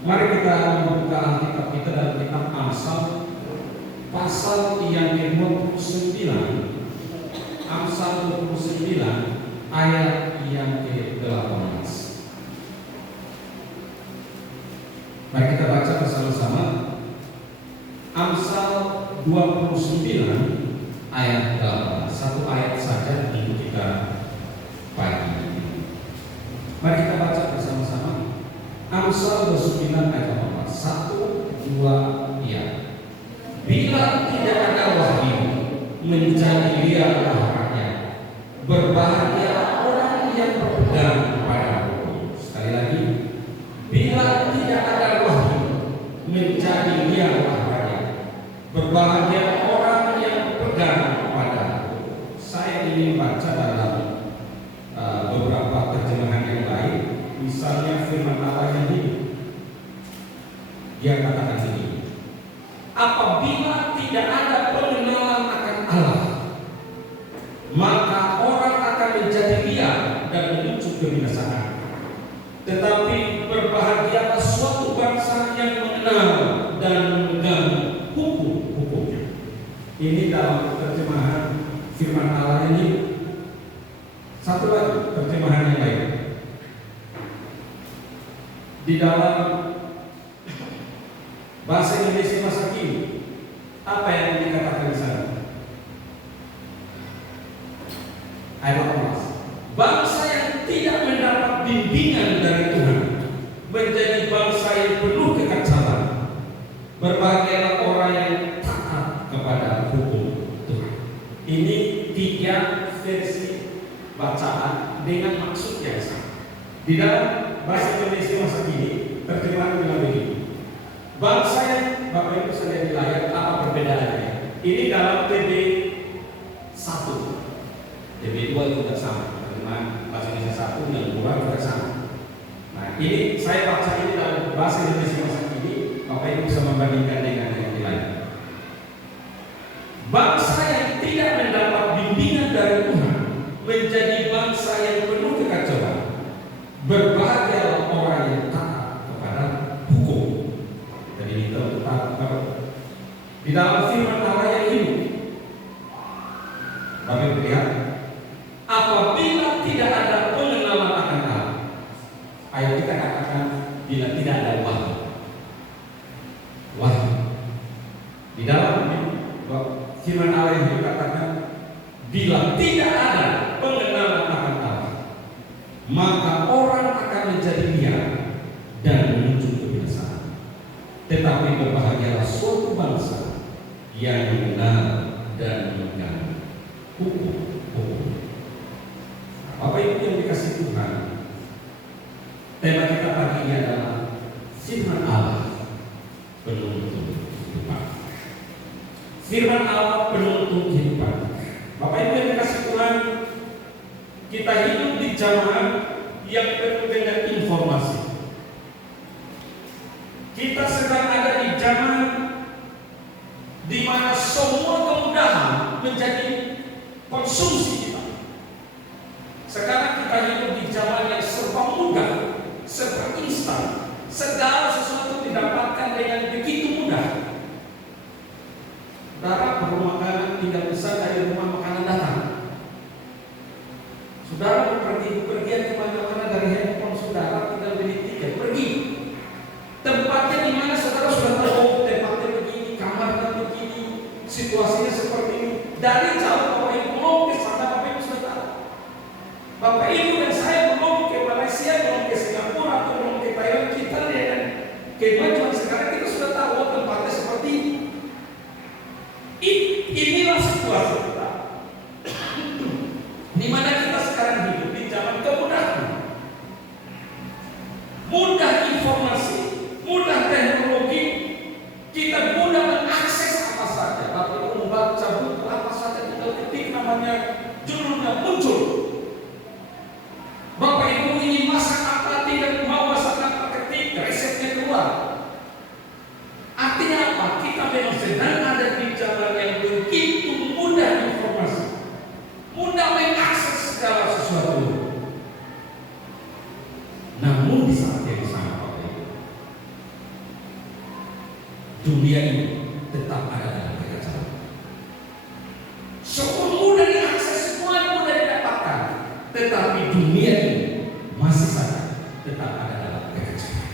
Mari kita membuka Alkitab kita dalam kitab Amsal pasal yang ke-29. Amsal 29 ayat yang ke-18. Mari kita baca bersama-sama Amsal 29 ayat 18. Satu ayat saja untuk kita pagi ini. Mari kita baca bersama-sama Amsal 29 ayat 18. 1, 2, ya. Bila tidak ada wahyu, menjadi liarlah rakyat. Berbahagia orang yang berpegang pada hukum. Sekali lagi, bila tidak ada wahyu, menjadi liarlah rakyat. Berbahagia orang yang berpegang pada hukum. Saya ingin baca dalam beberapa terjemahan yang lain. Misalnya firman Allah yang hidup. Dia katakan ini, apabila tidak ada pengenalan akan Allah, maka orang akan menjadi liar dan menuju kebinasaan. Tetapi berbahagialah suatu bangsa yang mengenal dan memegang hukum-hukumnya. Ini dalam terjemahan firman Allah yang hidup. Satu lagi terjemahan yang lain. Di dalam bahasa Indonesia masa kini, apa yang dikatakan di sana? Ayat 18. Bangsa yang tidak mendapat bimbingan dari Tuhan menjadi bangsa yang penuh kekacauan. Berbahagialah orang yang taat kepada hukum Tuhan. Ini 3 versi bacaan dengan maksud yang sama. Di dalam bahasa Indonesia masa kini terjemahan bilang begini. Bangsa yang Bapak Ibu sudah di layar, apa perbedaannya? Ini dalam TB 1, TB 2 juga sama. Terjemahan bahasa Indonesia 1 yang kurang juga sama. Nah, ini saya baca ini dalam bahasa Indonesia masa kini. Bapak Ibu bisa membandingkan dengan yang lain. Bangsa yang tidak mendapat bimbingan dari Tuhan menjadi bangsa yang penuh kekacauan. Berbahagialah orang yang taat kepada hukum. Jadi kita taat di dalam firman Allah yang hidup. Bapak Ibu lihat, apabila tidak ada pengenalan akan Allah, ayo kita katakan bila tidak ada wahyu. Wahyu. Di dalam firman Allah yang hidup katakan, bila tidak ada pengenalan akan Allah, maka orang akan menjadi liar dan menuju kebinasaan. Tetapi berbahagialah suatu bangsa yang mengenal dan memegang hukum. Bapak Ibu yang dikasih Tuhan, tema kita pagi ini adalah firman Allah penuntun kehidupan. Firman Allah penuntun kehidupan. Bapak Ibu yang dikasih Tuhan, kita hidup di zaman yang penuh dengan informasi. Kita sedang ada di zaman di mana semua kemudahan menjadi konsumsi kita. Sekarang kita hidup di zaman yang serba mudah, serba instan. Segala sesuatu didapatkan dengan begitu mudah. Saudara perlu makanan, tidak bisa dari rumah makanan datang. Saudara pergi kemana-mana dari handphone saudara, tinggal beli tiket pergi. Tempatnya di mana saudara sudah tahu, tempatnya begini, kamarnya begini, situasinya seperti ini. Dari jauh Bapak Ibu belum ke sana, Bapak Ibu sudah tahu. Bapak Ibu dan saya belum ke Malaysia, belum ke Singapura, atau belum ke Thailand, kita dengan kemajuan sekarang kita sudah tahu tempatnya seperti ini. Inilah situasi kita. Di mana kita sekarang hidup di zaman kemudahan. Mudah informasi, mudah teknologi, kita mudah mengakses apa saja. Bapak Ibu membaca buku apa saja, tinggal ketik namanya, judulnya muncul. Bapak Ibu ingin masak apa, tidak mau masak apa, ketik resepnya keluar. Artinya apa? Kita memang sedang ada di zaman yang begitu mudah informasi, mudah mengakses segala sesuatu. Namun di saat yang sama, Bapak Ibu, dunia ini tetap ada dalam kekacauan. Semua mudah diakses, semua mudah didapatkan, tetapi dunia ini masih saja tetap ada dalam kekacauan.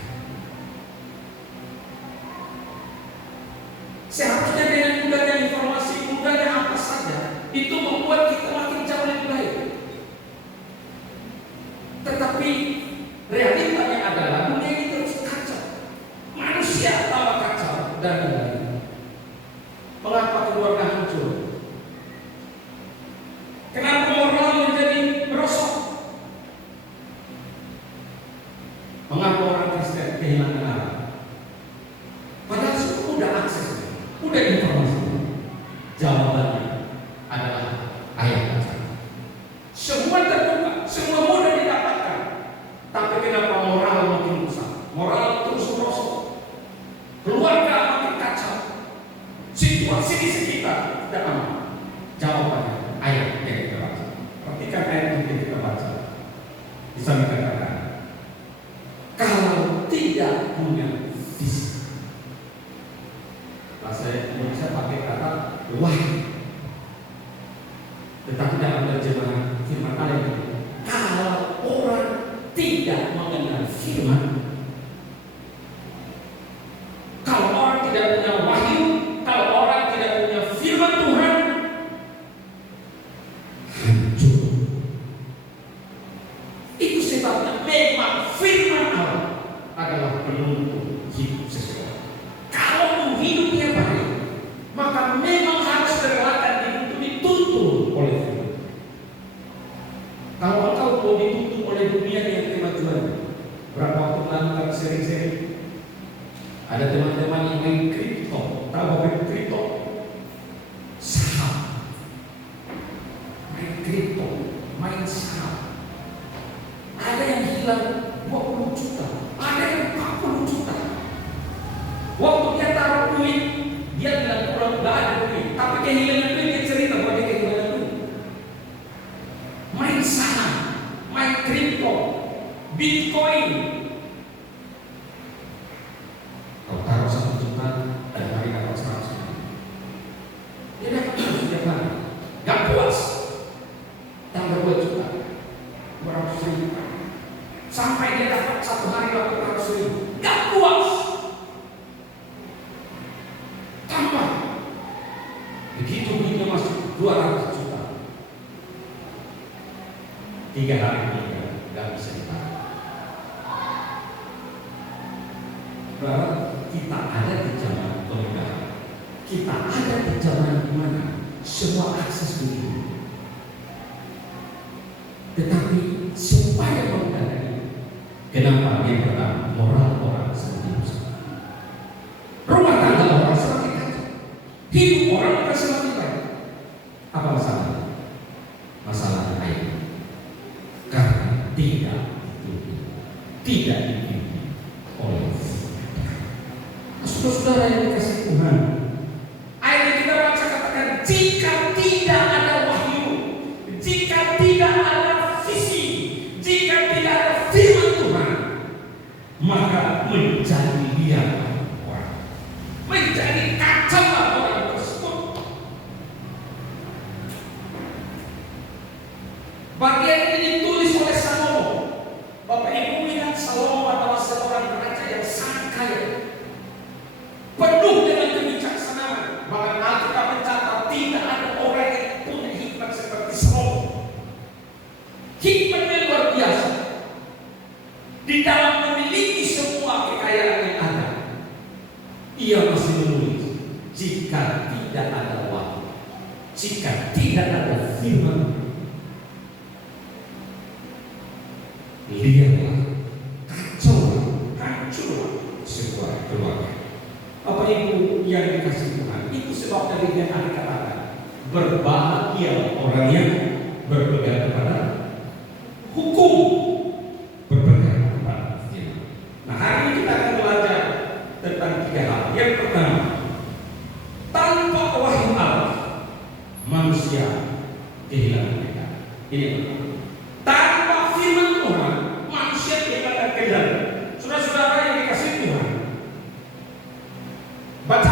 Seharusnya dengan mudahnya informasi, mudahnya apa saja, itu membuat kita makin jauh lebih baik. Tetapi realitanya adalah dunia ini terus kacau, manusia tambah kacau dan mengapa keluarga hancur? Kenapa moral menjadi merosot? Mengapa orang Kristen kehilangan arah? Padahal semua mudah akses, mudah informasi. Jawabannya adalah ayat Alkitab. Semua terbuka, semua mudah didapatkan. Tapi kenapa moral makin rusak? Moral terus merosot. Keluarga makin kacau. Situasi di sekitar tidak aman. Jawabannya ayat yang kita baca. Perhatikan ayat yang kita baca. Bisa dikatakan, kalau tidak punya visi. Bahasa Indonesia pakai kata wahyu. Tetapi dalam terjemahan firman Allah ini, kalau orang tidak mengenal firman, kalau orang tidak punya wahyu, kalau orang tidak punya firman Tuhan, hancur. Itu sebabnya memang firman Allah adalah penuntun hidup seseorang. Kalau mau hidupnya baik, maka memang harus terelakan dituntun oleh firman. Kalau engkau mau dituntun oleh dunia yang kemajuan, berapa waktu lalu kami sering-sering ada teman-teman yang main kripto. Tahu apa kripto? Saham. Main kripto, main saham. Ada yang hilang 20 juta, ada yang 40 juta. Waktu dia taruh duit, dia bilang pulang nggak ada duit, tapi kehilangan duit dia cerita bahwa dia kehilangan duit. Main saham, main kripto, Bitcoin. Kalau taruh 1 juta, dan hari dapat 100 juta, dia dapat setiap hari. Gak puas, tambah 2 juta, 200 ribu. Sampai dia dapat 1 hari 200 ribu, gak puas. Tambah. Begitu duitnya masuk 200 juta. 3 hari kemudian gak bisa ditahan. Bahwa kita ada di zaman kemudahan. Kita ada di zaman di mana semua akses begitu. Tetapi supaya memudahkan ini, kenapa yang pertama moral orang semakin rusak, rumah tangga orang semakin kacau, hidup orang akan semakin baik. Apa masalahnya? Masalahnya air. Karena tidak dipimpin oleh saudara yang dikasih Tuhan. Ayat yang kita baca katakan, jika tidak ada wahyu, jika tidak ada visi, jika tidak ada firman Tuhan, maka menjadi liar orang, menjadi kacau orang tersebut. Bagian ini ditulis oleh Salomo. Bapak Ibu lihat, Salomo adalah seorang raja yang sangat kaya, penuh dengan kebijaksanaan. Bahkan Alkitab mencatat tidak ada orang yang punya hikmat seperti Salomo. Hikmatnya luar biasa. Di dalam memiliki semua kekayaan yang ada, ia masih menulis, jika tidak ada wahyu, jika tidak ada firman, lihatlah, kacau, hancurlah sebuah keluarga. Bapak Ibu yang dikasih Tuhan, itu sebab dari yang ada katakan, berbahagia orang yang berpegang kepada hukum, berpegang kepada firman. Nah, hari ini kita akan belajar tentang 3 hal. Yang pertama, tanpa wahyu Allah, manusia kehilangan mereka. Ini yang pertama. Tanpa firman Tuhan, manusia kehilangan kendali. Saudara-saudara yang dikasih Tuhan, baca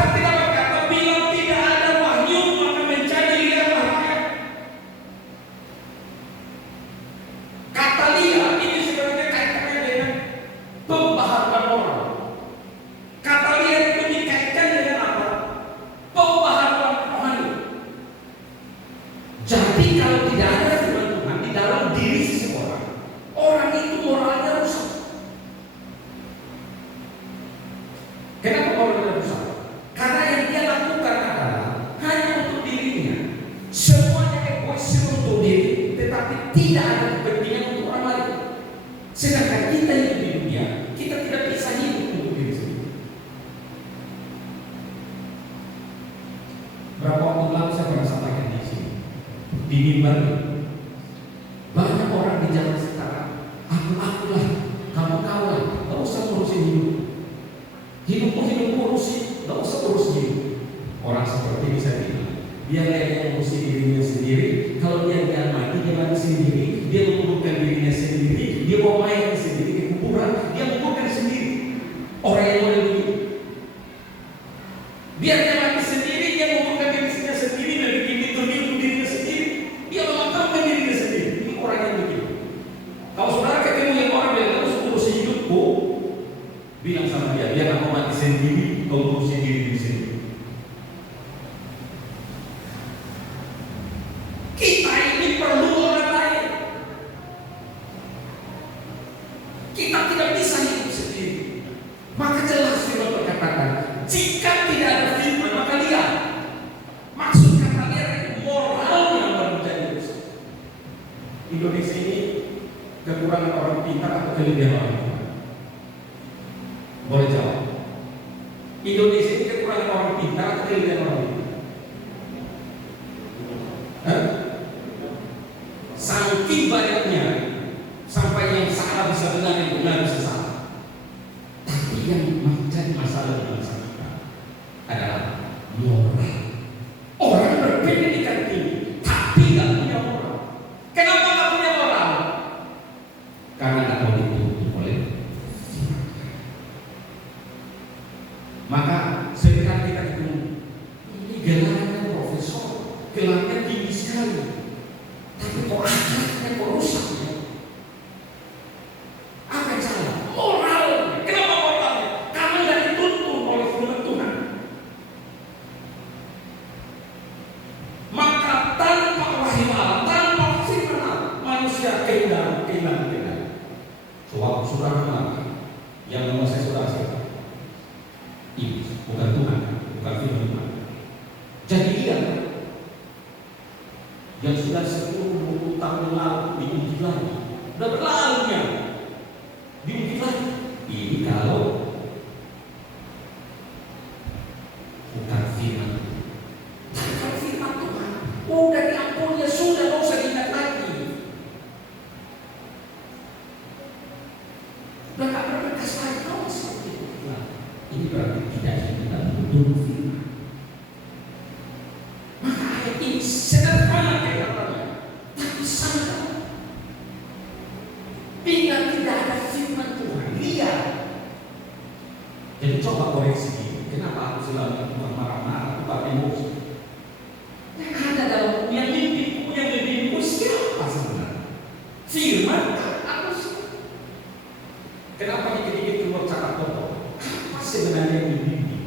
Kenapa orang tidak berusaha? Karena yang dia lakukan adalah hanya untuk dirinya. Semuanya egois untuk diri, tetapi tidak ada kepentingan untuk orang lain. Sedangkan kita hidup di dunia, kita tidak bisa hidup untuk diri sendiri. Berapa waktu lalu saya pernah sampaikan di sini, di mimbar, banyak orang di zaman sekarang, aku lah, kamu lah, gak usah ngurusin hidup. Hidupmu urusin, gak usah urus hidup. Orang seperti ini saya bilang, dia yang ngurusin dirinya sendiri. Kalau dia mati, dia mati sendiri. Dia menguburkan dirinya sendiri. Dia bawa mayatnya sendiri ke kuburan. Dia menguburkan sendiri. Orang yang boleh begitu. Biar dia mati sendiri, dia menguburkan dirinya sendiri dan bikin dirinya sendiri. Dia memakamkan dirinya sendiri. Ini orang yang begitu. Kalau saudara ketemu yang orang yang harus urus hidupku, bilang sama dia, biar aku mati sendiri, kau urusin diri sendiri. Kita ini perlu orang lain. Kita tidak bisa hidup sendiri. Maka jelas firman berkatakan, jika tidak ada firman maka liar. Maksud kata liar itu moralnya baru menjadi rusak. Indonesia ini kekurangan orang pintar atau kelebihan orang pintar? Boleh jawab. Indonesia ini kekurangan orang pintar atau kelebihan orang pintar? Saking banyaknya sampai yang salah bisa benar, yang benar bisa salah. Tapi yang menjadi masalah di bangsa kita adalah moral. Orang berpendidikan tinggi tapi tidak punya moral. Kenapa tidak punya moral? Karena tidak mau dituntut oleh. Maka seringkali kita ketemu, ini gelarnya profesor, gelarnya tinggi sekali, tapi kok akhlaknya kok rusak ya? Apa yang salah? Moral. Kenapa moralnya? Karena tidak dituntun oleh firman Tuhan. Maka tanpa wahyu Allah, tanpa firman Allah, manusia kehilangan. Sewaktu saudara mati, yang menguasai saudara siapa? Iblis, bukan Tuhan, bukan firman Tuhan. Jadi dia yang sudah 10-20 tahun lalu diuji lagi, sudah berlalunya diuji lagi. Ini kalau bukan firman Tuhan, bukan firman Tuhan, udah diampuni ya sudah, nggak usah diingat lagi. Udah nggak berbekas lagi, nggak usah gitu. Ini berarti tidak kita betul firman. Maka ayat ini sederhana kelihatannya, tapi sangat. Bila tidak ada firman Tuhan, liar. Jadi coba koreksi ini. Kenapa aku selalu marah-marah, aku pakai emosi? Yang ada dalam yang mimpiku siapa sebenarnya? Firman aku sih. Kenapa dikit-dikit keluar cakap kotor? Apa sebenarnya yang dimimpi?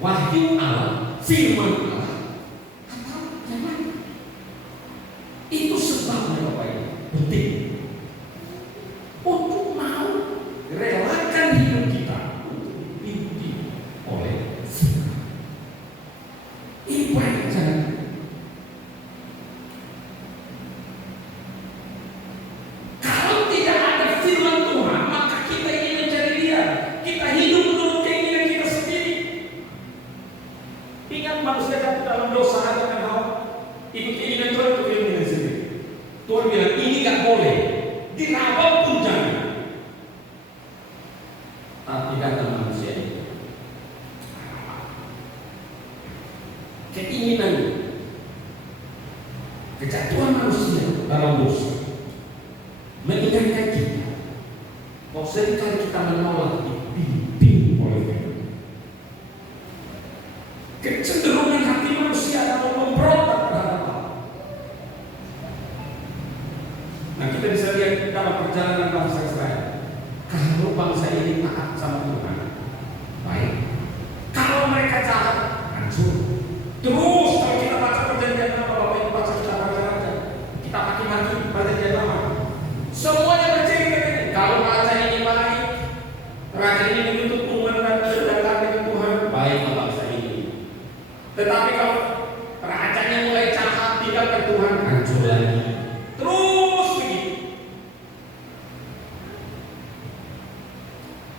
Wahyu Allah, firman Allah, atau yang mana? Itu sebabnya Bapak Ibu penting untuk mau relakan hidup kita untuk dipimpin oleh firman. Ini banyak jalan. Kalau tidak ada firman Tuhan, maka kita ini menjadi liar. Kita hidup menurut keinginan kita sendiri. Ingat manusia jatuh dalam dosa aja kan Hawa. Ikut keinginan Tuhan untuk keinginan sendiri. Tuhan bilang ini nggak boleh, diraba pun jangan. Tapi kata manusia itu keinginan, kejatuhan manusia dalam dosa meninggalkan kita. Kok seringkali kita menolak dipimpin oleh Tuhan. Kecenderungan hati manusia adalah memberontak terhadap Allah. Nah, kita bisa lihat dalam perjalanan bangsa Israel. Kalau bangsa ini taat sama Tuhan, baik. Kalau mereka jahat, hancur. Terus kalau kita baca perjanjian lama, Bapak Ibu baca kita baca, kita maki-maki perjanjian lama. Semuanya bercerita ini. Kalau raja ini baik, raja ini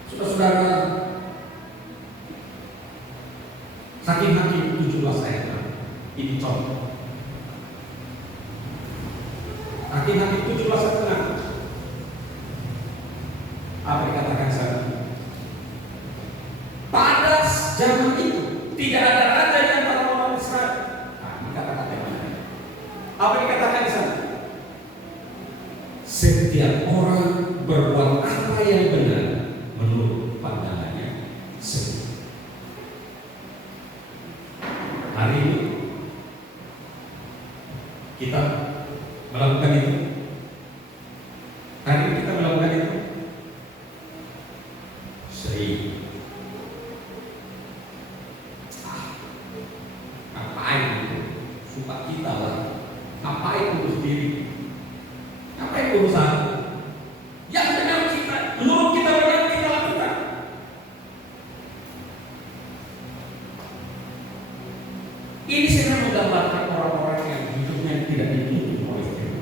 Saudara-saudara, Hakim-Hakim 17 ayat 6 ini contoh. Hakim-Hakim 17 ayat 6 apa dikatakan sana? Pada zaman itu tidak ada raja di antara orang Israel. Ini kata-kata yang mana? Apa dikatakan di sana? Setiap orang berbuat apa yang benar menurut pandangannya sendiri. Hari ini kita melakukan itu. Hari ini kita melakukan itu. Sering. Ngapain itu? Suka kita lah. Ngapain urus diri? Ngapain urusan? Yang benar kita, menurut kita benar kita lakukan. Ini sedang menggambarkan orang-orang yang hidupnya tidak dituntun oleh Tuhan.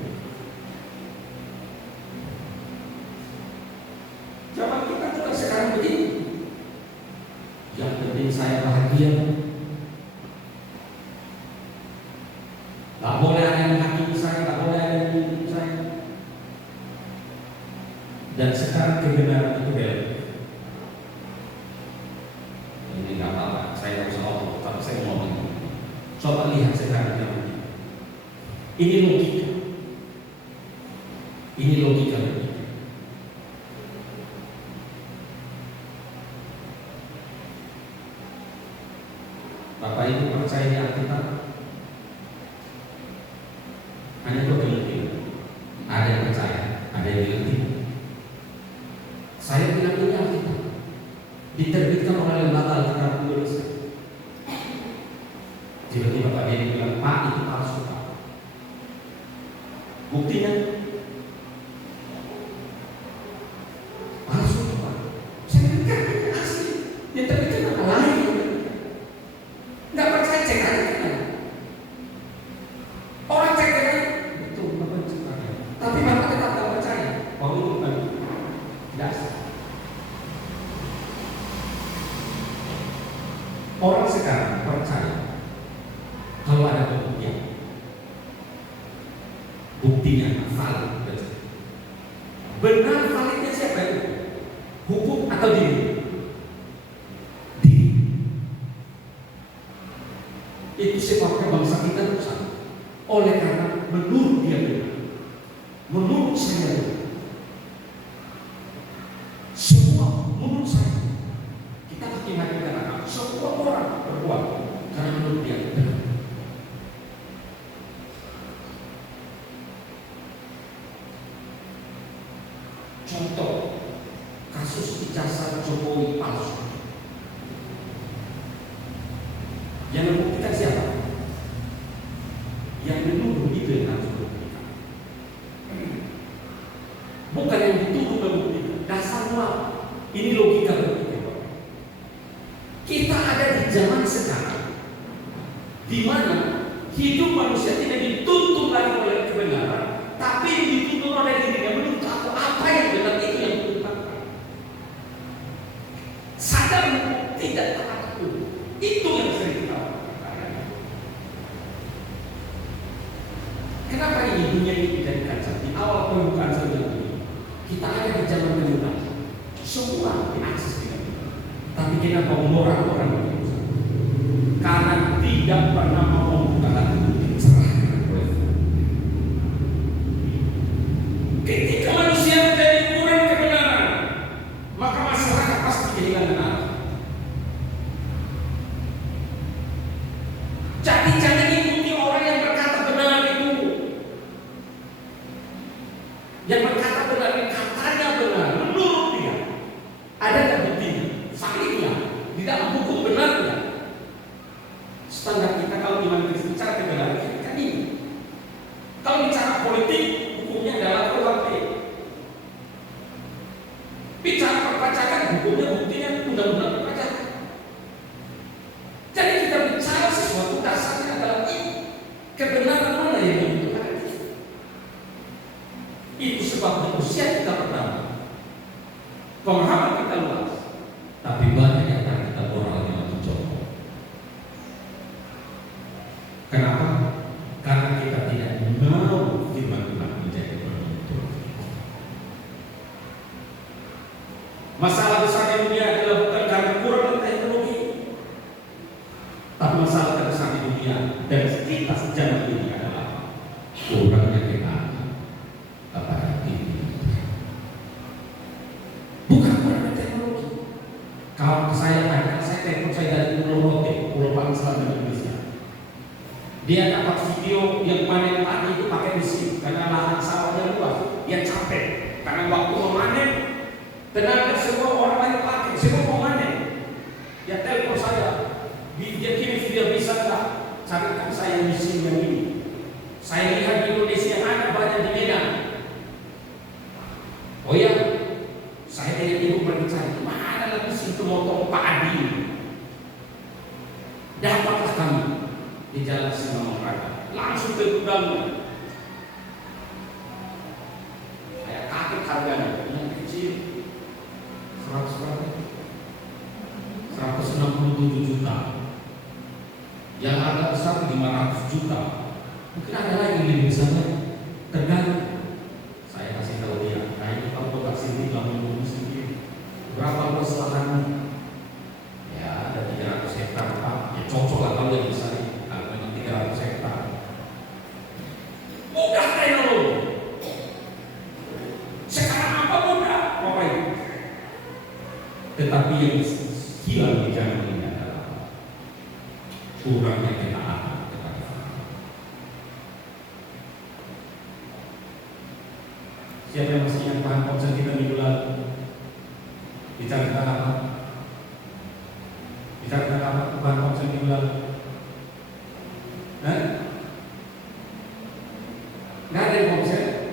Zaman kita juga sekarang begini. Yang penting saya bahagia. Tak boleh ada yang menghakimi saya, tak boleh ada yang menuntut saya. Dan sekarang kebenaran itu belok. Ini nggak apa-apa, saya nggak usah ngomong, tapi saya ngomong. Coba lihat sekarang yang ini logika. Ini logika. Bapak Ibu percaya di Alkitab? Hanya dua kemungkinan. Ada yang percaya, ada yang bilang tidak. Saya bilang ini Alkitab diterbitkan oleh lembaga Alkitab Indonesia. Tiba-tiba Pak Denny bilang, Pak itu palsu Pak. Buktinya palsu Pak. Saya bilang ini asli. Diterbitkan apa lain? Nggak percaya cek aja kan? Orang cek aja betul Bapak cek aja. Tapi Bapak tetap nggak percaya. Bahwa itu bukan dasar. Orang sekarang percaya kalau ada pembuktian, buktinya valid. Benar validnya siapa itu? Hukum atau diri? Diri. Itu sebabnya bangsa kita rusak. Oleh karena menurut dia benar, menurut saya benar. Semua menurut saya. Kita hakim-hakim katakan semua orang berbuat karena menurut dia benar. Contoh kasus ijazah Jokowi palsu. Yang membuktikan siapa? Yang menuduh itu yang harus membuktikan. Bukan yang dituduh membuktikan. Dasarnya ini logika berpikir. Kita ada di zaman sekarang di mana hidup manusia tidak dituntun lagi oleh kebenaran, tapi dituntun oleh dirinya. Menurut aku apa yang benar itu yang dituntun. Sadar tidak taat itu yang sering kita lakukan. Kenapa ini dunia ini dijadikan di awal pembukaan dunia ini? Kita ada di zaman kemudahan, semua diakses dengan mudah. Tapi kenapa orang-orang begitu? Karena tidak pernah mau membuka hati dicerahkan oleh Tuhan. Ketika manusia menjadi kurang kebenaran, maka masyarakat pasti kehilangan arah. Jadi jangan ikuti orang yang berkata benar itu. Yang berkata benar ini katanya benar, menurut dia. Ada nggak buktinya? Validnya di dalam hukum benarnya. Standar kita kalau iman Kristen bicara kebenaran kita kan ini. Kalau bicara politik, hukumnya adalah KUHP. Bicara perpajakan, hukumnya buktinya undang-undang perpajakan. Jadi kita bicara sesuatu dasarnya adalah ini. Kebenaran mana yang membutuhkan kita? Itu sebabnya usia kita pertama, pemahaman kita luas. Kalau saya tanya, saya telepon saya dari Pulau Rote, Pulau paling selatan Indonesia. Dia dapat video yang panen padi itu pakai mesin karena lahan sawahnya luas. Dia capek karena waktu memanen tenaga semua orang lain pakai, semua memanen. Dia telepon saya, dia kirim video, bisa nggak carikan saya mesin yang ini. Saya lihat di Indonesia ada banyak di Medan. Oh ya, saya dengan ibu berbicara, mana lagi mesin pemotong padi? Dapatlah kami di Jalan Simalungun, langsung ke gudangnya. Saya kaget harganya, yang kecil 167 juta, yang harga besar 500 juta. Mungkin ada lagi yang lebih besar, tergantung. Saya kasih tahu dia, nah ini kalau buat sini nggak mau sendiri. Berapa luas lahannya? Ya ada 300 hektar Pak. Ya cocok lah kalau yang besar. Kalau memang 300 hektar. Mudah teknologi. Sekarang apa mudah? Apa itu? Tetapi yang hilang di zaman ini adalah kurangnya ketaatan. Siapa yang masih ingat bahan konser kita minggu lalu? Bicara tentang apa? Bicara tentang apa? Bahan konser minggu lalu? Nggak ada yang konser?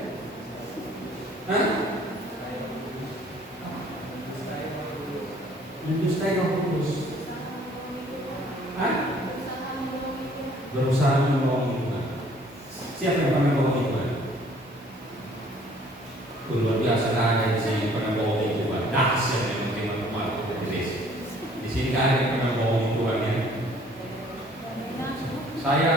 Mendustai Roh Kudus. Berusaha membohongi Tuhan. Siapa yang pernah bohongi Tuhan? Luar biasa, ada di sini pernah bohongi Tuhan. Dahsyat yang teman-teman Indonesia. Di sini ada yang pernah bohongi Tuhan ya. Saya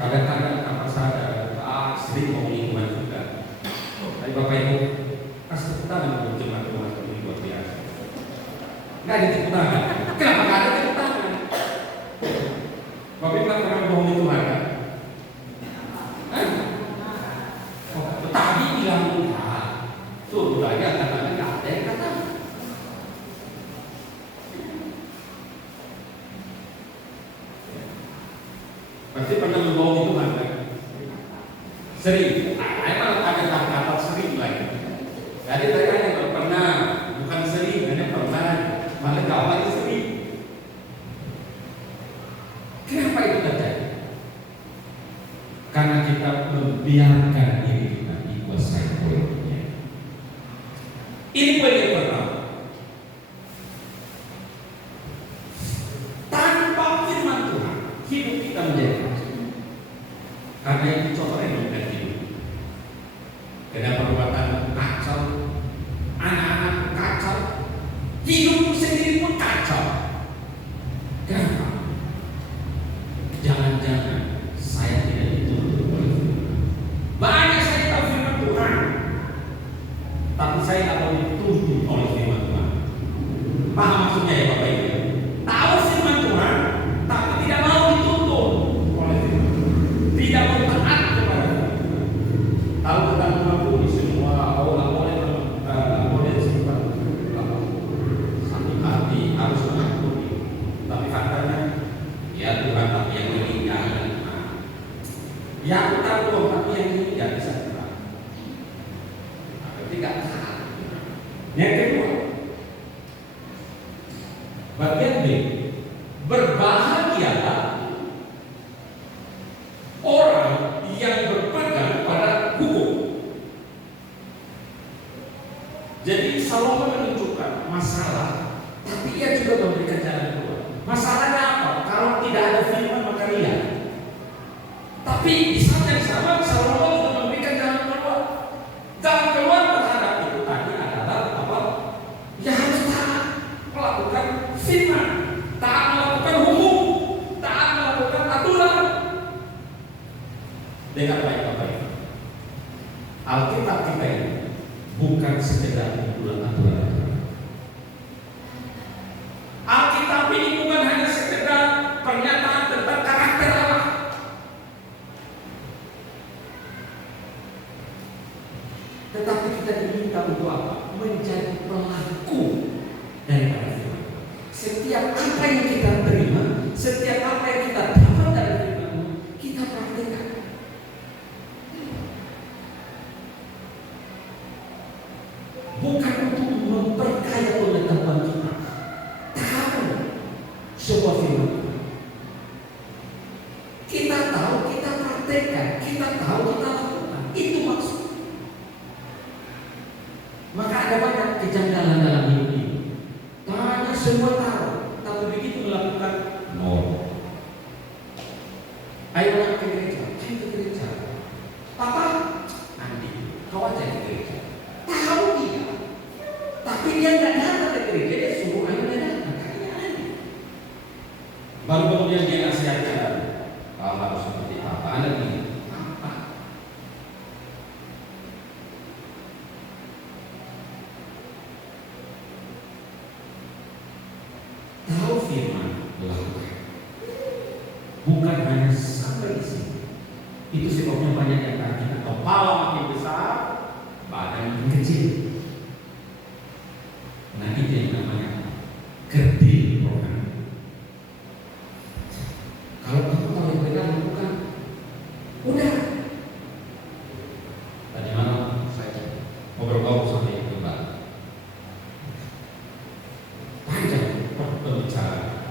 kadang-kadang apa saja sering bohongi Tuhan juga. Tapi Bapak Ibu kasih tepuk tangan untuk jemaat Tuhan ini luar biasa. Nggak ada tepuk tangan. Kenapa nggak ada tepuk tangan? Bapak Ibu kan pernah bohongi Tuhan kan? Tadi bilang enggak, suruh aja katanya nggak ada yang kata. Pasti pernah membohongi Tuhan kan? Sering. Emang ada kata-kata sering lagi. Jadi mereka yang pernah, bukan sering, hanya pernah. Malah jauh lagi sering. Kenapa itu terjadi? Karena kita membiarkan diri kita dikuasai oleh dunia. Ini poin yang pertama. Tanpa firman Tuhan, hidup kita menjadi kacau. Karena itu contohnya bukan hidup. Karena perbuatan kacau, anak-anak kacau, hidup sendiri pun kacau. Kenapa? Jangan-jangan saya tidak dituntut oleh Tuhan. Banyak saya tahu firman Tuhan, tapi saya tak mau dituntut oleh firman Tuhan. Paham maksudnya ya Bapak Ibu? Tahu firman Tuhan, tapi tidak mau dituntut oleh firman Tuhan. Tidak mau taat kepada Tuhan. Tahu tentang Tuhan pun semua orang boleh simpan sakit hati harus mengampuni. Tapi faktanya ya Tuhan, tapi yang ini jangan. Ya aku tahu Tuhan, tapi yang ini tidak bisa terang. Berarti tidak taat. Yang kedua, bagian B, berbahagialah orang yang berpegang pada hukum. Jadi Salomo menunjukkan masalah, tapi ia juga memberikan jalan keluar. Masalahnya apa? Kalau tidak ada firman maka lihat. Tapi di saat yang sama Salomo juga memberikan jalan keluar. Jalan keluar terhadap itu tadi adalah apa? Ya harus taat melakukan firman, taat melakukan hukum, taat melakukan aturan. Dengan baik-baik. Alkitab kita ini bukan sekedar aturan-aturan. Alkitab ini bukan hanya sekedar pernyataan tentang karakter Allah. setiap apa yang kita terima, setiap apa yang kita dapat dari firman-Mu, kita praktikkan. Bukan untuk memperkaya pengetahuan kita, tahu sebuah firman. Kita tahu, kita praktekkan, kita tahu, kita lakukan. Itu maksud. Maka ada banyak kejanggalan dalam hidup ini. Tanya semua tahu, tapi begitu melakukan nol. Ayo ke gereja, ayo ke gereja. Papa, nanti kau aja ke gereja. Tahu dia, tapi dia nggak datang ke gereja. Dia suruh ayo dia datang. Baru kemudian dia nasihatkan, kau harus seperti apa? Anda begini. Tahu firman, lakukan. Bukan hanya sampai di sini. Itu sebabnya banyak yang kata kepala makin besar, badan makin kecil. Nah itu yang namanya kerdil program. Kalau kamu tahu yang benar, lakukan. Udah. Tadi malam saya ngobrol sama yang kembali.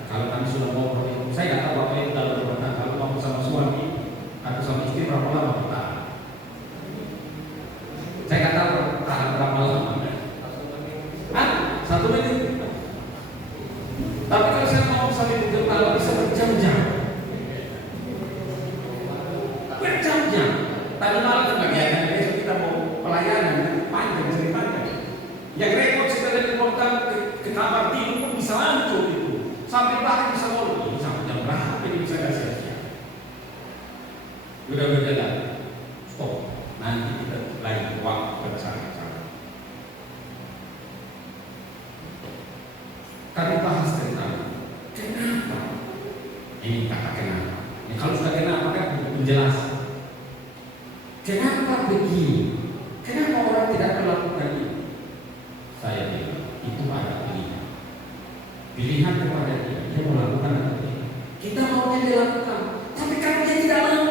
Kalau kami sudah ngobrol, saya nggak tahu apa yang dalam rumah tangga. Kalau kamu sama suami atau sama istri berapa lama kita? Saya nggak tahu tahan berapa lama. Satu menit. Tapi kalau saya mau sampai betul Allah bisa berjam-jam. Berjam-jam. Tadi malam juga ya, besok kita mau pelayanan panjang ceritanya. Yang repot kita dari kota ke kamar tidur pun bisa hancur itu. Sampai bahkan bisa ngomong, sampai jam berapa ini bisa kasih siap. Udah jalan, stop. Nanti kita lain waktu bersama-sama. Kami bahas tentang kenapa. Ini kata kenapa. Ini kalau sudah kenapa kan penjelasan. Kenapa begini? Kenapa orang tidak melakukan ini? Saya bilang itu ada pilihan. Pilihan kepada dia melakukan atau tidak. Kita maunya dia lakukan, tapi kalau dia tidak mau,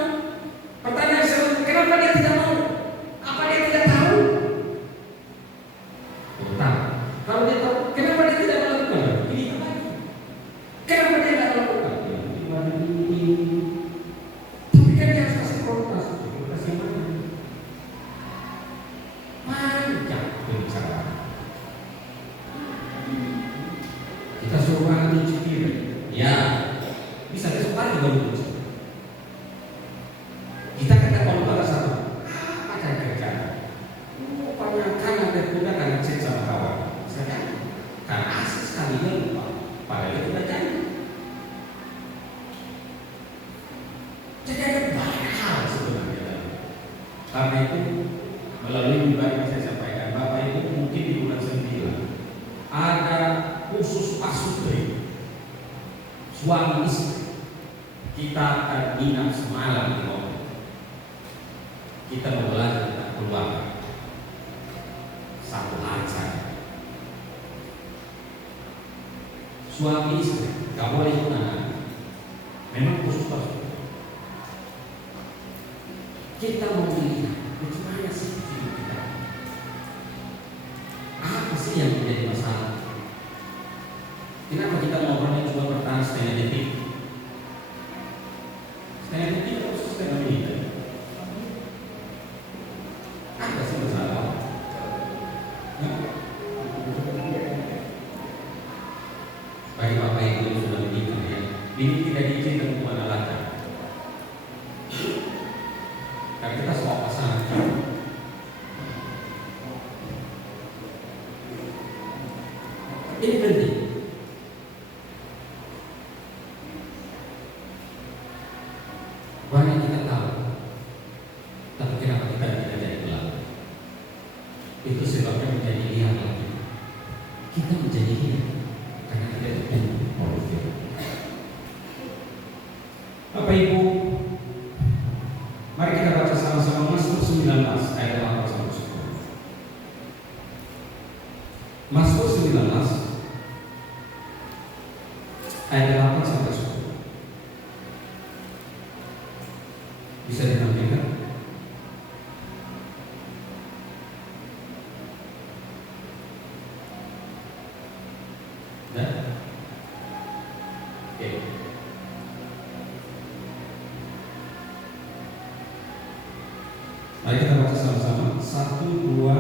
pertanyaan saya, kenapa dia tidak mau? Apa dia tidak tahu? Betul. Kalau dia tahu, kenapa dia tidak melakukan? Pilihan lagi. Kenapa dia tidak melakukan? Tapi kan dia harus kasih protes. Protes yang mana? Panjang bicara. Kita suruh orang cuci piring, ya bisa besok pagi baru cuci. Kita kata kalau pada satu, apa cara kerja? Rupanya karena terkuda karena cek sama kawan. Saya kan asik sekali dia lupa, padahal kita janji. Jadi ada banyak hal sebenarnya. Karena itu melalui mimbar yang saya sampaikan, Bapak Ibu mungkin di bulan 9 ada khusus pasutri suami istri. Kita akan inap semalam di rumah. Kita mau belajar tentang keluarga. Satu hari saja. Suami istri gak boleh ikut anak. Memang khusus pasutri. Kita mau melihat bagaimana sih hidup kita. Apa sih yang menjadi masalah? Kenapa kita ngobrolnya cuma bertahan setengah detik? Setengah detik atau setengah menit? Apa sih masalah? Baik Bapak Ibu sudah menikah ya. Ini tidak diizinkan untuk mana lagi. Karena kita semua pasangan. Ini penting. Banyak kita tahu, tapi kenapa kita tidak jadi pelaku? Itu sebabnya menjadi lihat lagi. Kita menjadi lihat karena kita terbentuk produktif. Bapak Ibu, mari kita baca sama-sama Mazmur 19 ayat 8 sampai 10. Mazmur 19 ayat 8 sampai 10. Bisa ditampilkan? Dan oke. Mari kita baca sama-sama. 1, 2,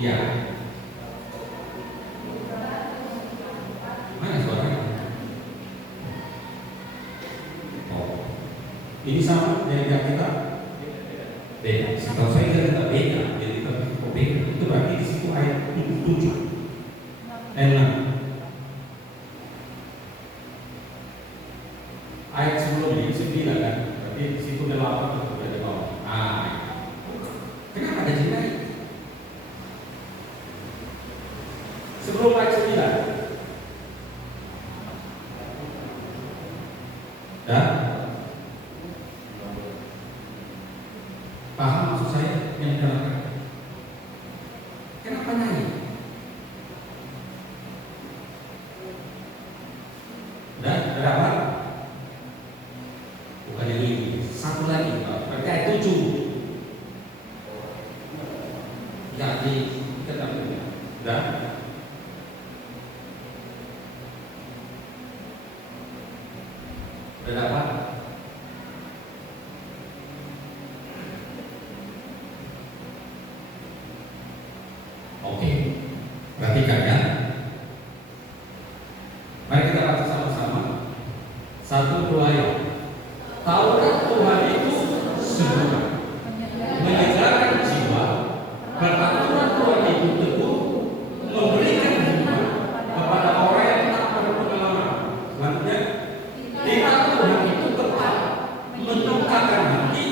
ya. Mana suaranya? Oh, ini sama dengan kita? Beda. Setahu saya kita beda. Jadi kita beda. Itu berarti di situ ayat 7, ayat 6. Ayat sebelumnya 9 kan? Berarti di situ 8 atau di bawah. Kenapa ada jumlah? Sebelum ayat 9. Dan paham maksud saya yang diterangkan? Kenapa naik? Dan berapa? Bukan yang ini. Satu lagi. Berarti ayat 7. Jadi kita dan berapa? Oke, perhatikan ya. Mari kita baca sama-sama. 1, 2 ayat. Taurat Tuhan itu sempurna, menyegarkan jiwa. Peraturan Tuhan itu teguh, memberikan hikmat kepada orang yang tak berpengalaman. Selanjutnya, titah Tuhan itu tepat, menundukkan hati.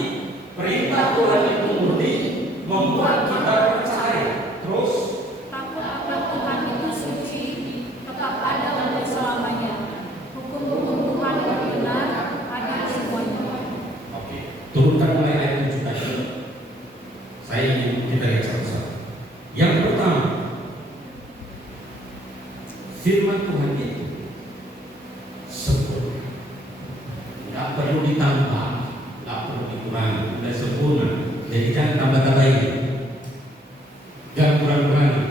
Perintah Tuhan itu murni, membuat kita percaya. Terus, takut akan Tuhan itu suci, tetap ada untuk selamanya. Hukum-hukum Tuhan yang benar ada semuanya. oke, turunkan mulai ayat 7 tadi. Saya ingin kita lihat sama-sama. Yang pertama, firman Tuhan itu sempurna, nggak perlu ditambah, nggak perlu dikurangi, sudah sempurna. Jadi jangan tambah-tambahin, jangan kurang-kurangi.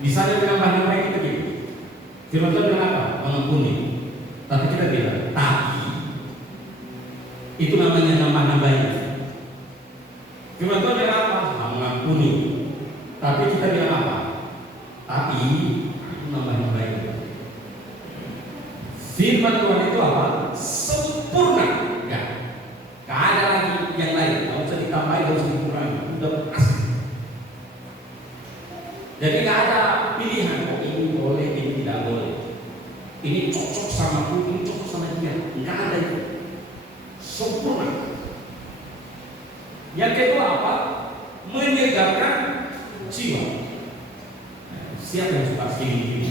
Misalnya menambah-nambah itu begini, firman Tuhan bilang apa? Mengampuni. Tapi kita bilang tapi, itu namanya nambah-nambahin. Firman Tuhan bilang apa? Mengampuni. Tapi kita bilang apa? Tapi itu nambah-nambahin. Firman Tuhan itu apa? Sempurna. Ya. Gak ada lagi yang lain. Gak usah ditambahin, gak usah dikurangi. Udah pasti. Jadi gak ada pilihan. Oh, ini boleh, ini tidak boleh. Ini cocok sama aku, ini cocok sama dia. Gak ada itu. Sempurna. Yang kedua apa? Menyegarkan jiwa. Siapa yang suka sini?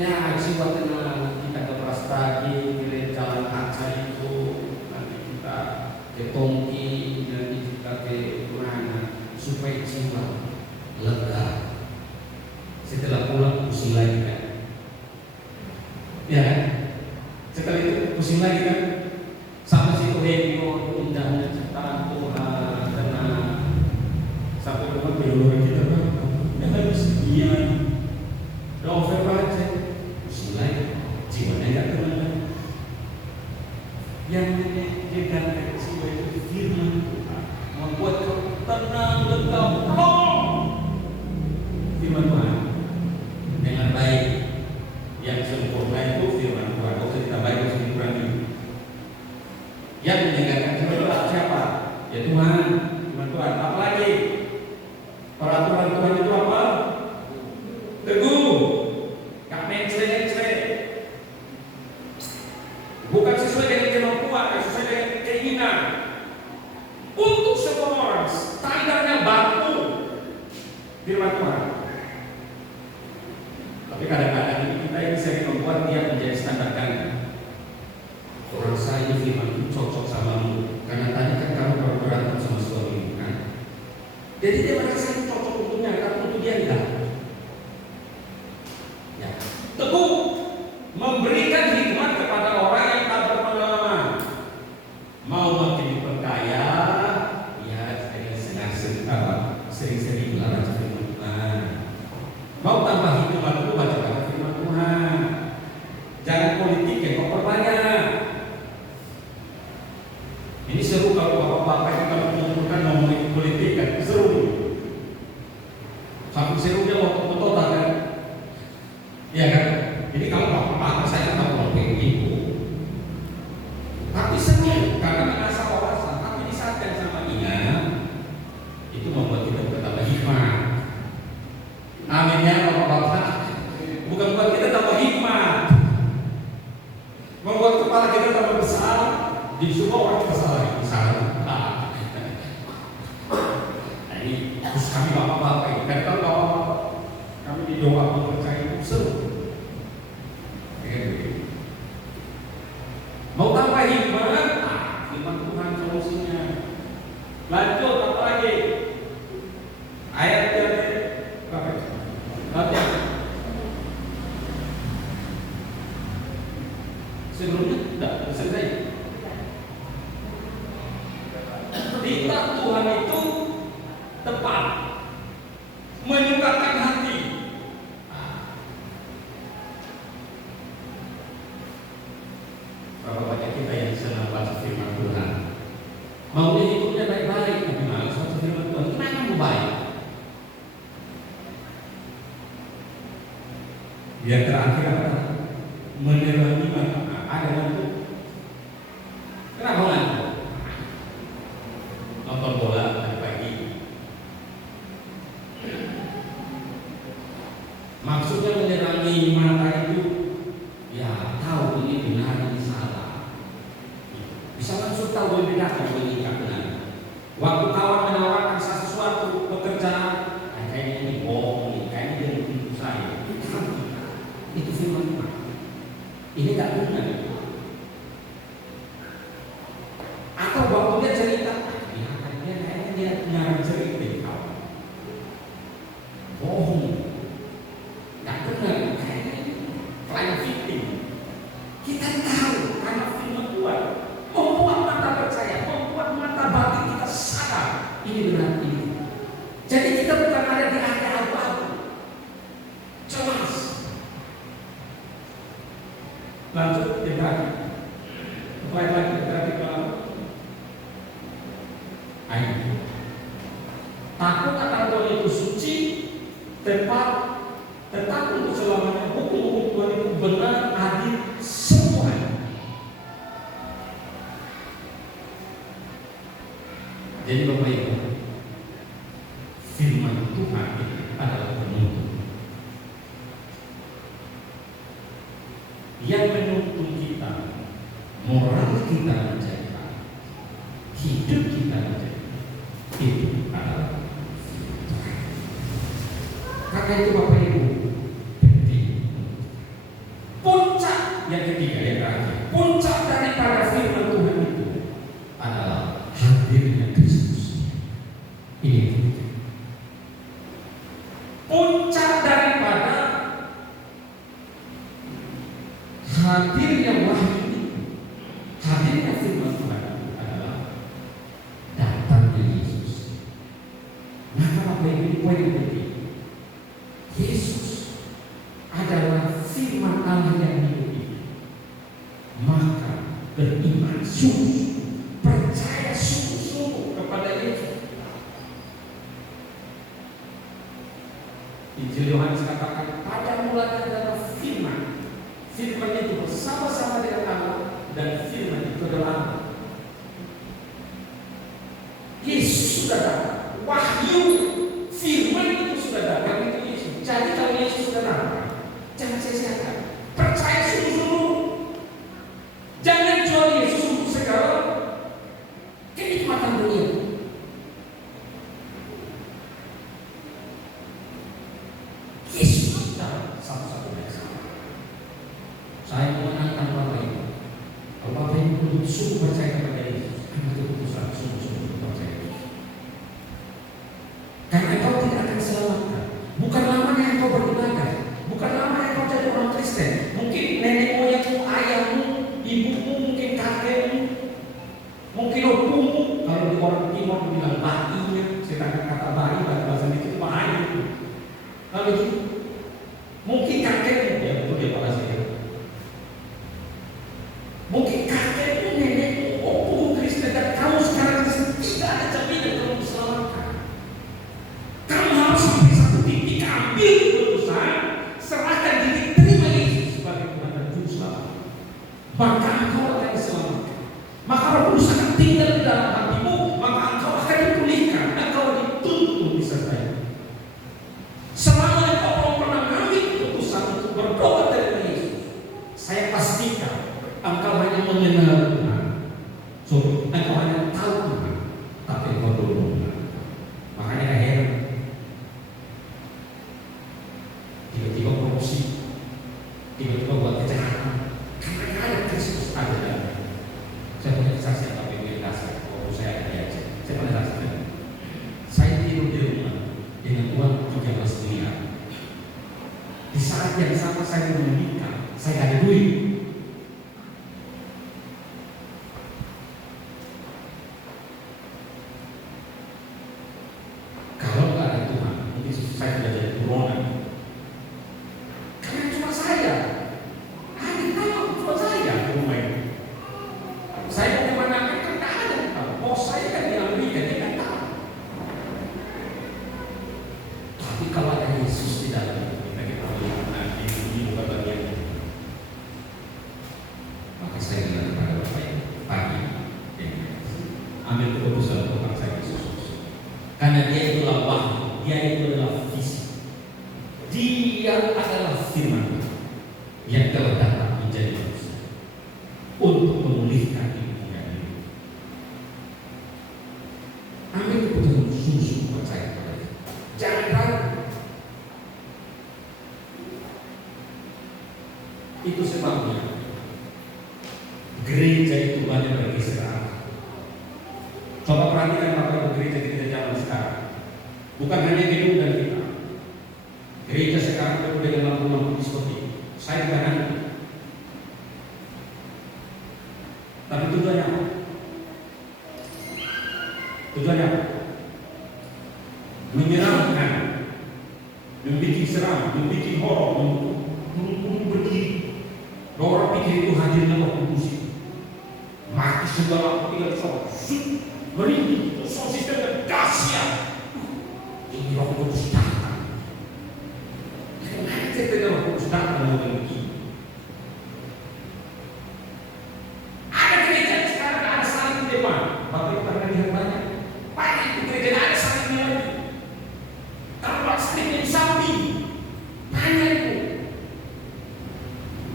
Ya, jiwa tenang. Kita ke Prastagi, kita jalan kaca itu, nanti kita ke Tongki, nanti kita ke mana, supaya jiwa lega. Setelah pulang pusing lagi kan? Ya, setelah itu pusing lagi kan? Sampai situ heboh, indahnya ciptaan Tuhan, tenang. Sampai rumah kedua kita kan, ya lagi sekian, udah over budget, pusing lagi, jiwanya nggak tenang lagi. Yang menyegarkan jiwa itu firman Tuhan, membuat kau tenang, lega, plong. Firman Tuhan dengan baik, yang sempurna itu firman Tuhan, nggak usah ditambahin, nggak usah dikurangi. Yang menyegarkan jiwa siapa? Ya Tuhan, firman Tuhan. Apalagi peraturan Tuhan itu apa? Teguh, gak mencret-mencret, bukan sesuai dengan kemampuan, sesuai dengan keinginan. Untuk semua orang, standarnya baku firman Tuhan. Tapi kadang-kadang kita ini sering membuat dia menjadi standar ganda. Orang saya ini firman itu cocok samamu, karena tadi kan kamu baru berantem sama suamimu kan. Jadi dia merasa itu cocok untuknya, tapi untuk dia enggak. Ya, Mau tambah hitungan dulu, baca firman Tuhan. Jangan politik yang kau perbanyak. Ini seru kalau bapak-bapak itu kalau mengumpulkan ngomongin politik kan seru. Sampai serunya foto-foto kan. Iya kan? Jadi kalau bapak-bapak saya tahu ngomongin itu. Tapi seru karena mengasah wawasan. Tapi di saat yang sama itu membuat kita bertambah hikmah. Amin ya bapak-bapak. Bukan buat kita tambah hikmah, membuat kepala kita tambah besar. Di semua orang kita salah besar. Nah ini terus kami bapak-bapak ini kan kalau bapak-bapak kami di doa mempercayai itu seru. Mau tambah hikmah? Firman Tuhan solusinya. Lanjut apa lagi? Ayat yang berapa? Baca. Sebelumnya tidak selesai. Perintah Tuhan itu tepat, menyukakan hati. Berapa banyak kita yang senang baca firman Tuhan? Maunya hidupnya baik-baik, tapi malas baca firman Tuhan. Gimana mau baik? Yang terakhir apa? Menerangi mata. Ada ngantuk. Kenapa ngantuk? Nonton bola tadi pagi. Maksudnya menerangi mata itu, ya tahu ini benar ini salah. Bisa langsung tahu membedakan ini tidak benar. Waktu kawan menawarkan sesuatu pekerjaan, kayaknya ini bohong, kayaknya dia menipu saya. Itu firman Tuhan. Ini tak benar. Atau waktu dia cerita, kayaknya dia ngarang cerita. Bohong. Tak benar. Kayaknya pelayan victim. Kita tahu karena firman Tuhan membuat mata percaya, membuat mata batin kita sadar ini benar ini. Jadi kita bukan ada di area abu-abu. Jelas. Lanjut dibagi. Baik lagi dibagi kalau ayat. Takut akan Tuhan itu suci, tepat, tetap untuk selamanya. Hukum-hukum Tuhan itu benar, adil, semua. Jadi Bapak Ibu, firman Tuhan adalah penuntun. Yang menuntun kita, moral kita menjaga, hidup kita menjaga, itu adalah Tuhan. Karena itu Bapak Ibu, penting. Puncak yang ketiga yang terakhir, puncak daripada firman Tuhan itu adalah hadirnya Kristus. Ini penting. Puncak daripada hadirnya wahyu itu, hadirnya firman Tuhan adalah datangnya Yesus. Maka Bapak Ibu, ini poin yang penting. Yesus adalah firman Allah yang hidup ini. Maka beriman sungguh, percaya sungguh-sungguh kepada Yesus. Injil Yohanes katakan, pada mulanya adalah firman. Firman itu bersama-sama dengan Allah, dan firman itu adalah Allah. Yesus sudah datang, wahyu firman itu sudah datang, itu Yesus. Jadi kalau Yesus sudah datang, jangan sia-siakan, percaya sungguh-sungguh. Jangan jual Yesus untuk segala kenikmatan dunia. Yesus adalah satu-satunya sama. Saya mengenalkan Bapak Ibu, kalau Bapak Ibu sungguh percaya kepada Yesus, ambil keputusan sungguh-sungguh percaya Yesus. Karena engkau tidak akan selamatkan. Bukan lamanya engkau beribadah, bukan lamanya engkau jadi orang Kristen. Mungkin nenek moyangmu, ayahmu, ibumu, mungkin kakekmu, mungkin opumu. Kalau di orang timur bilang bayinya, sedangkan kata bayi bahasa itu bahaya. Lalu itu berdoa dari Yesus, saya pastikan engkau hanya mengenal Tuhan. So, engkau hanya tahu Tuhan, tapi engkau belum mengenal. Makanya heran, tiba-tiba korupsi, tiba-tiba buat kejahatan, karena ada Kristus ada dalam. Saya punya kesaksian tapi ini kasar. Waktu saya ada aja, saya pernah saksikan. Saya tidur di rumah dengan uang 13 miliar. Di saat yang sama saya menikah, saya ada duit. Kalau nggak ada Tuhan, mungkin saya sudah jadi buronan. Karena cuma saya, adik tahu cuma saya di rumah ini. Saya mau kemana kan nggak ada. Bos saya kan di Amerika, dia nggak tahu. Tapi kalau ada Yesus di dalam, kita lihat nanti ini bukan bagian. Maka saya bilang kepada Bapak ini, pagi ambil keputusan untuk saya Yesus. Karena dia itulah wahyu, dia itu adalah visi, dia adalah firman yang telah datang menjadi manusia untuk memulihkan hidup yang hidup. Ambil keputusan sungguh percaya kepada dia. Jangan ragu. Itu sebabnya gereja itu banyak bergeser arah. Coba perhatikan Bapak gereja kita zaman sekarang. Bukan hanya gedung dan kita. Gereja sekarang penuh dengan lampu-lampu diskotik. Saya bukan hanya. Tapi tujuannya apa? Tujuannya apa? Menyeramkan, membuat seram, membuat horor, membuat berdiri. Orang pikir itu hadirnya Roh Kudus. Mati segala tinggal sholat, merinding, soal sistem dahsyat. Ini Roh Kudus datang. Kenapa kita Roh Kudus datang dengan begini? Ada gereja sekarang ada salib di depan. Bapak pernah lihat banyak. Banyak itu gereja ada salibnya lagi. Kalau salibnya di samping, banyak itu.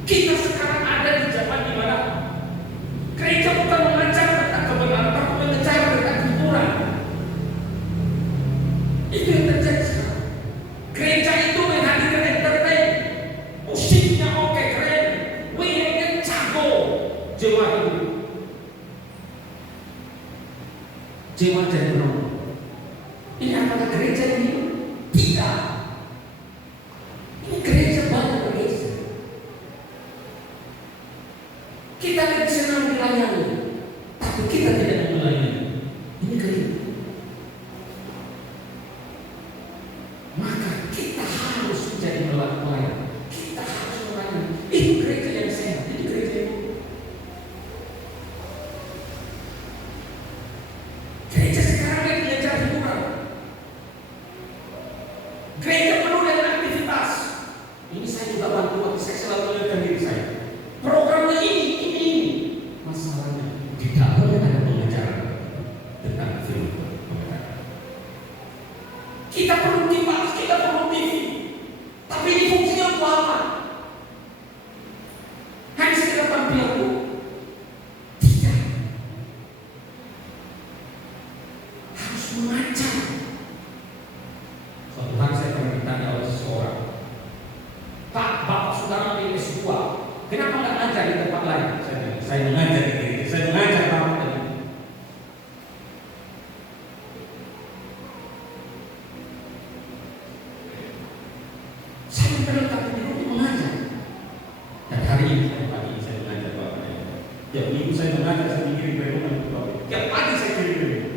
Kita sekarang ada di zaman di mana gereja bukan mengajar tentang kebenaran, tapi mengejar tentang hiburan. Itu yang terjadi sekarang. Gereja itu menghadirkan entertain, musiknya oke keren, wirenya jago, jemaat itu, jemaat jadi penonton. Ini apakah gereja ini? Tidak. Ini gereja banyak bergeser. Kita lebih senang dilayani, tapi kita tidak melayani. Ini gereja. Maka kita harus menjadi pelayan. Kita harus melayani. Itu gereja yang sehat. Ini gereja itu. Gereja sekarang yang belajar hiburan. Gereja penuh dengan aktivitas. Ini saya juga bantu. Saya selalu melihatkan diri saya. Programnya ini. Masalahnya di dalamnya ada pengajaran tentang firman Tuhan. Kita perlu dibahas, kita perlu TV. Tapi ini fungsinya untuk apa? Hanya sekedar tampilanku? Tidak. Harus mengajar. Suatu hari saya pernah ditanya oleh seseorang, Pak, Bapak sudah ambil S2, kenapa nggak ngajar di tempat lain? Saya mengajar di gereja, saya mengajar Bapak tadi. Saya terletak di rumah mengajar. Dan hari ini pagi saya mengajar Bapak. Tiap minggu saya mengajar, saya kirim ke rumah Bapak. Tiap pagi saya kirim ke rumah.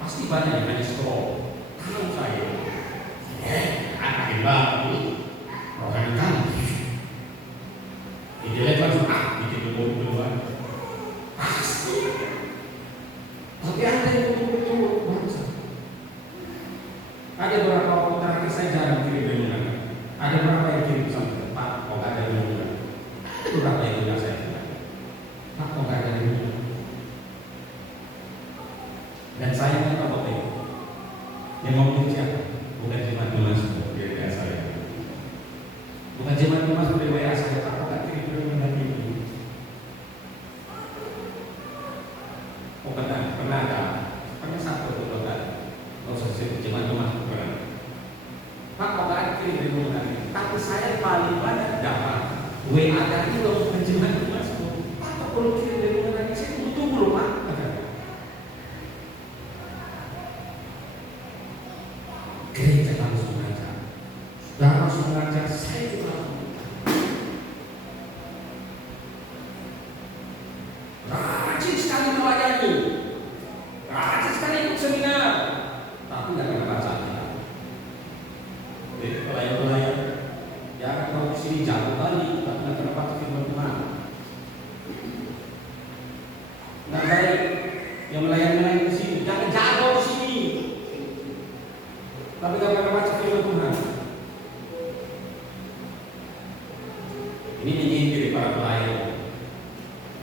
Pasti banyak yang hanya scroll. Tahu saya. Anak yang baru, rohani kamu. Di level bikin lebih duluan. Pasti. Tapi ada yang betul-betul bangsa. Ada beberapa waktu terakhir saya jarang kirim renungan. Ada beberapa yang kirim sampai Pak, kok nggak ada renungan. Ada beberapa yang bilang saya bilang, Pak, kok nggak ada renungan. Dan saya minta Bapak yang ngomong siapa? Bukan cuma Tuhan sebagai saya. saya paling banyak dapat WA dari lo penjelasan Mas. Apa perlu kirim dari mengenai saya tunggu dulu Pak. Gereja langsung ngajak, langsung ngajak saya juga. Rajin sekali melayani, rajin sekali ikut seminar, tapi nggak pernah baca. Jadi pelayan-pelayan ya kalau di sini jauh kali, tapi nggak pernah baca firman Tuhan. Nggak baik yang melayani di sini, jangan jago di sini, tapi nggak pernah baca firman Tuhan. Ini menyindir para pelayan.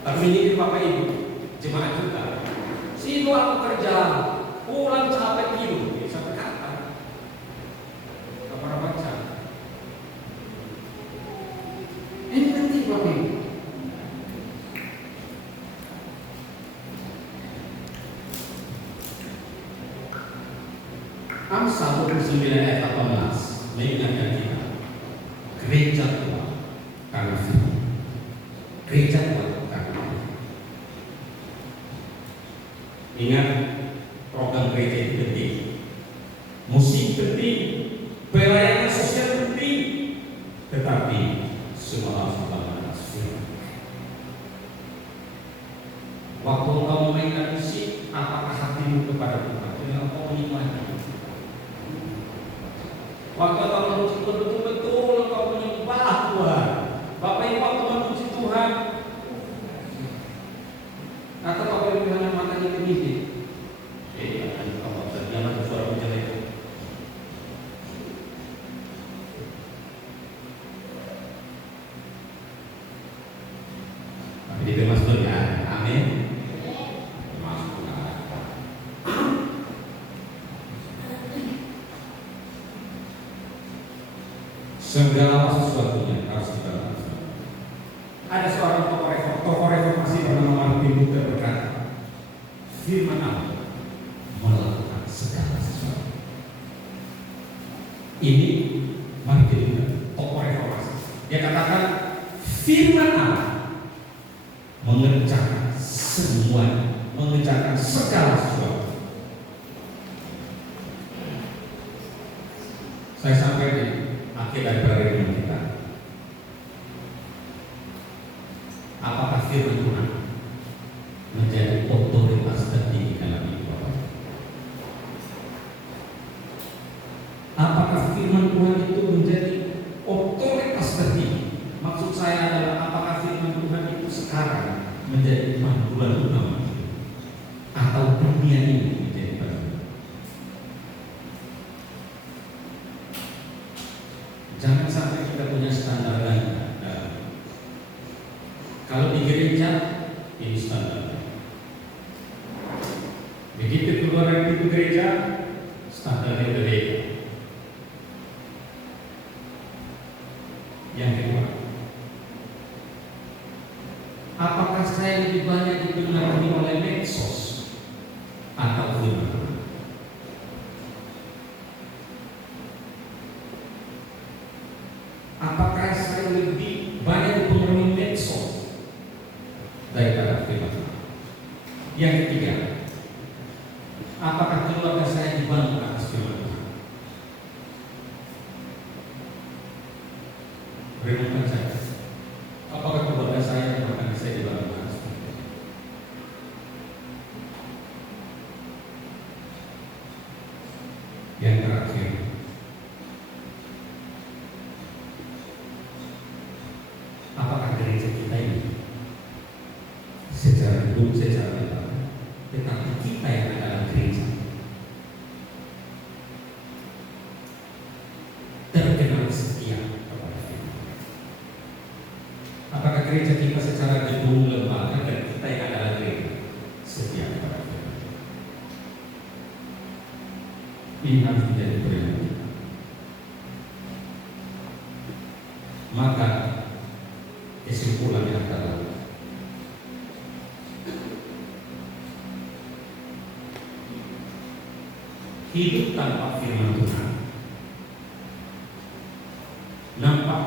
Tapi ini Bapak Ibu, jemaat juga. Situ aku kerja, pulang capek tidur, sampai kapan? Gak pernah baca. Ini penting Bapak Ibu. Amsal 29 ayat 18 mengingatkan kita, gereja Tuhan karena firman. Gereja Tuhan. Ingat, program gereja itu penting, musik penting, pelayanan sosial penting, tetapi semua harus dibangun atas firman. Waktu engkau memainkan musik, apakah hatimu kepada Tuhan? Jadi engkau menikmati. Waktu engkau memuji Tuhan betul-betul engkau menyembah Tuhan. Bapak Ibu waktu memuji Tuhan, atau Bapak Ibu hanya matanya kemisik. Kalau jangan ada suara bicara itu. Tapi itu masuk ya, amin. Masuk ya. Segala sesuatunya harus dibangun. Ada seorang tokoh reformasi bernama Martin Luther berkata, firman Allah melakukan segala sesuatu. Ini Martin Luther, tokoh reformasi. Dia katakan firman Allah mengerjakan semua, mengerjakan segala sesuatu. Saya sampai di akhir dari renungan kita. Apakah firman Tuhan menjadi otoritas tertinggi dalam hidup Bapak? Apakah firman Tuhan itu menjadi otoritas tertinggi? Maksud saya adalah apakah firman Tuhan itu sekarang menjadi panduan utama atau dunia ini menjadi panduan? Jangan sampai kita punya standar lain. Kalau di gereja ini standar. Begitu keluar dari pintu gereja, standarnya berbeda. Yang kedua, apakah saya lebih banyak dipengaruhi oleh medsos atau firman? Apakah saya lebih banyak dipengaruhi medsos daripada firman? Yang ketiga, apakah keluarga saya dibangun atas firman Tuhan? Renungkan saya, apakah keluarga saya bahkan saya dibangun atas firman Tuhan? Yang terakhir, apakah gereja kita ini secara gedung, secara lebar, tetapi kita yang adalah gereja terkenal setia kepada firman? Apakah gereja kita secara gedung, lembaga, dan kita yang adalah gereja setia kepada firman? Ini harus menjadi perhatian kita. Maka kesimpulannya adalah hidup tanpa firman Tuhan nampak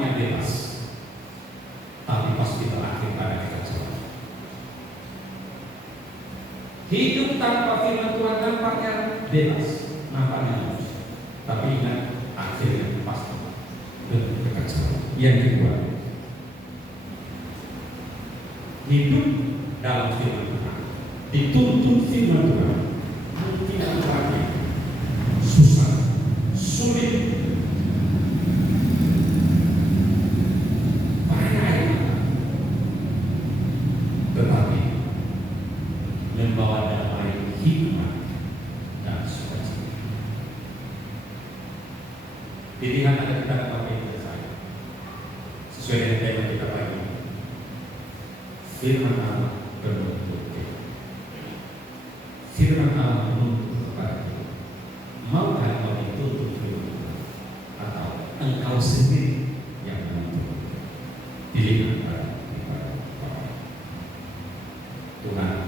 tanpa firman Tuhan nampaknya bebas, nampaknya lurus. Tapi ingat, akhirnya pasti kekacauan. Yang kedua, hidup dalam firman Tuhan, dituntut firman Tuhan, tidak lagi susah, sulit, banyak, tetapi membawa damai, hikmat dan sukacita. Pilihan ada kita pakai saya sesuai dengan tema kita pagi ini. Firman Allah menuntut kita. Firman Allah menuntut kepada kita. Maukah kau dituntut firman Allah, atau engkau sendiri yang menuntut? Pilih antara Tuhan